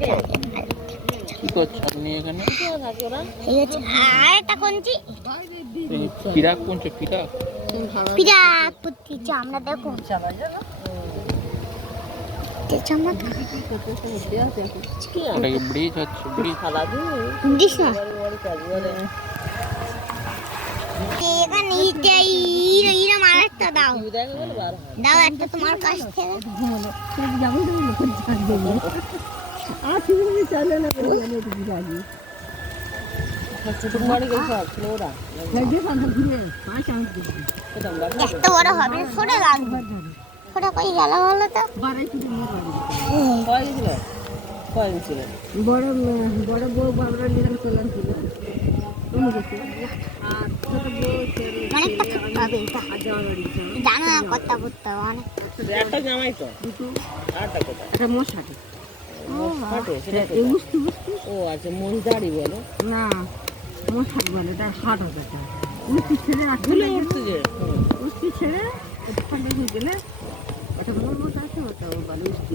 কি করছো আপনি এখানে? এই হচ্ছে আরেকটা কঞ্চি। পিরাক কোনছে পিরাক? পিরাক পুতিছে আমরা দেখুন। ওটাকে ব্রিজ হচ্ছে ব্রিজ। দিস না এখানে এইরকম আরেকটা দাও দাও একটা তোমার কাছ থেকে এত বড় হবে ছোট লাগবে ছোট কই গেল বলো তো বড় বড় বউ বাবরা নিয়ে চলে আসছিল আর ছোট বউ অনেকটা থাকতে হবে এটা জানো না কত করতে অনেক একটা জামাই তো দুটো আটটা কথা একটা মশাটি এই উস্তি উস্তি ও আচ্ছা মহিদারি বলো না মশাট বলে তার হাট হবে একটা উস্তি ছেড়ে ভুলে উঠতে যে উস্তি ছেড়ে ঠান্ডা হয়ে গেলে একটা মোর মতো আছে ওটা বলে উস্তি